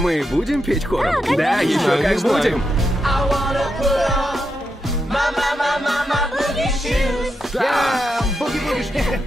мы будем петь хором? Да, еще как будем. Да, буги-буги.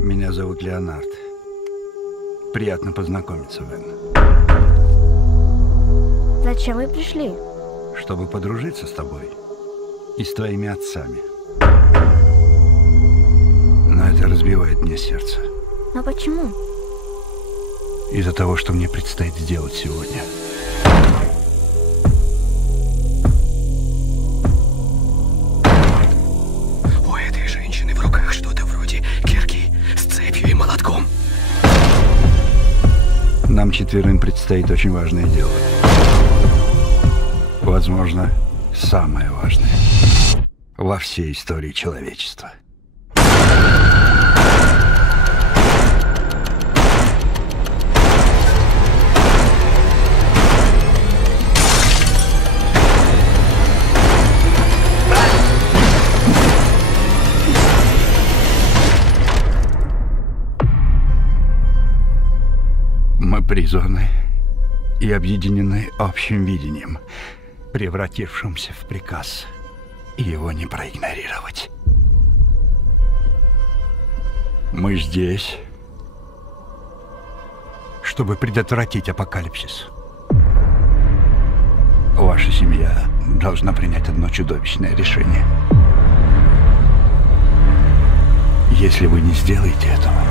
Меня зовут Леонард. Приятно познакомиться, Вен. Зачем вы пришли? Чтобы подружиться с тобой и с твоими отцами. Но это разбивает мне сердце. Но почему? Из-за того, что мне предстоит сделать сегодня. У этой женщины в руках что-то вроде кирки с цепью и молотком. Нам четверым предстоит очень важное дело. Возможно, самое важное во всей истории человечества. Мы призваны и объединены общим видением, превратившимся в приказ, и его не проигнорировать. Мы здесь, чтобы предотвратить апокалипсис. Ваша семья должна принять одно чудовищное решение. Если вы не сделаете этого,